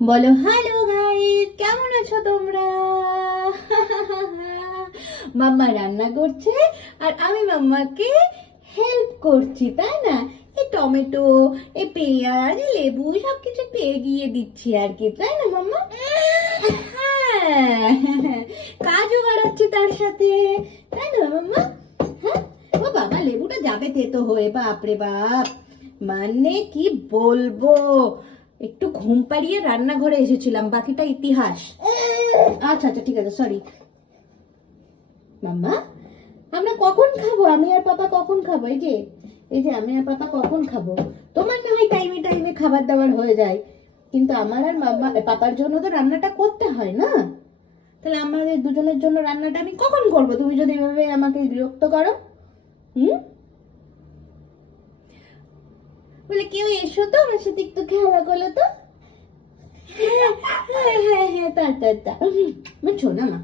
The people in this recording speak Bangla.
বলো হ্যালো গাইস, কেমন আছো তোমরা? মাম্মা রান্না করছে আর আমি মাম্মাকে হেল্প করছি, তাই না? এই টমেটো, এই পেঁয়াজ, লেবু সবকিছু একটু এগিয়ে দিচ্ছি আর কি, তাই না মাম্মা? হ্যাঁ, কাজও বাড়াচ্ছি তার সাথে, তাই না মাম্মা? হ্যাঁ। ও বাবা, লেবুটা যাবে তেতো হয়ে, বাপরে বাপ, মানে কি বলবো। একটু ঘুম পাড়িয়ে রান্নাঘরে এসেছিলাম, বাকিটা ইতিহাস। আচ্ছা আচ্ছা, ঠিক আছে, সরি মাম্মা। আমরা কখন খাবো? আমি আর পাপা কখন খাবো? এই যে আমি আর পাপা কখন খাবো? তোমার না হয় টাইমে টাইমে খাবার দাবার হয়ে যায়, কিন্তু আমার আর মাম্মা পাপার জন্য তো রান্নাটা করতে হয় না? তাহলে আমাদের দুজনের জন্য রান্নাটা আমি কখন করবো, তুমি যদি এভাবে আমাকে বিরক্ত করো? হুম। বলে কেউ এসো তো, আমার সাথে একটু খেলা করলো তো। হ্যাঁ হ্যাঁ হ্যাঁ হ্যাঁ, তা তা তা, আমার শোনা মা।